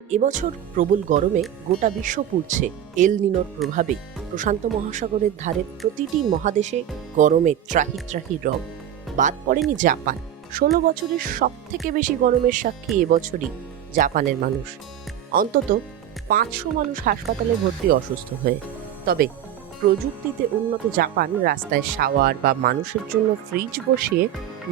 এবছর প্রবল গরমে গোটা বিশ্ব পুড়ছে। এল নিনোর প্রভাবে প্রশান্ত মহাসাগরের ধারের প্রতিটি মহাদেশে গরমে ত্রাহি ত্রাহি রব। বাদ পড়েনি জাপান। ১৬ বছরের সব থেকে বেশি গরমের সাক্ষী এবছরই জাপানের মানুষ। অন্তত ৫০০ মানুষ হাসপাতালে ভর্তি অসুস্থ হয়ে। তবে প্রযুক্তিতে উন্নত জাপান রাস্তায় শাওয়ার বা মানুষের জন্য ফ্রিজ বসিয়ে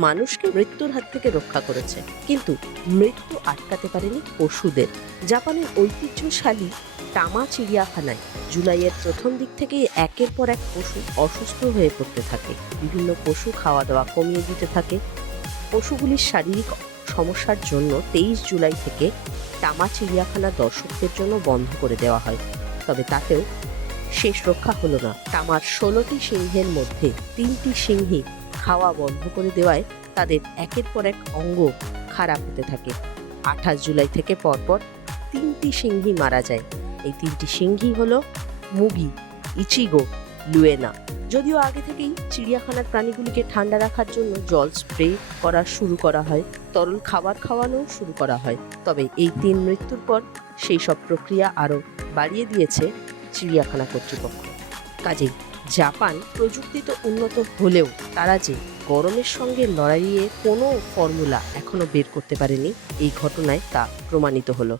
মানুষকে মৃত্যুর হাত থেকে রক্ষা করেছে, কিন্তু মৃত্যু আটকাতে পারেনি পশুদের। জাপানের ঐতিহ্যশালী টামা চিড়িয়াখানায় জুলাইয়ের প্রথম দিক থেকেই একের পর এক পশু অসুস্থ হয়ে পড়তে থাকে। বিভিন্ন পশু খাওয়া দাওয়া কমিয়ে দিতে থাকে। পশুগুলির শারীরিক সমস্যার জন্য ২৩ জুলাই থেকে টামা চিড়িয়াখানা দর্শকদের জন্য বন্ধ করে দেওয়া হয়। তবে তাতেও শেষ রক্ষা হলো না। টামার ১৬টি সিংহের মধ্যে ৩টি সিংহই খাওয়া বন্ধ করে দেওয়ায় তাদের একের পর এক অঙ্গ খারাপ হতে থাকে। ২৮ জুলাই থেকে পরপর ৩টি সিংহী মারা যায়। এই ৩টি সিংহী হলো মুগি, ইচিগো, লুয়েনা। যদিও আগে থেকেই চিড়িয়াখানার প্রাণীগুলিকে ঠান্ডা রাখার জন্য জল স্প্রে করা শুরু করা হয়, তরল খাবার খাওয়ানো শুরু করা হয়, তবে এই ৩ মৃত্যুর পর সেই সব প্রক্রিয়া আরও বাড়িয়ে দিয়েছে চিড়িয়াখানা কর্তৃপক্ষ। কাজেই জাপান প্রযুক্তিতে উন্নত হলেও তারা যে গরমের সঙ্গে লড়াইয়ে কোনো ফর্মুলা এখনো বের করতে পারেনি, এই ঘটনায় তা প্রমাণিত হলো।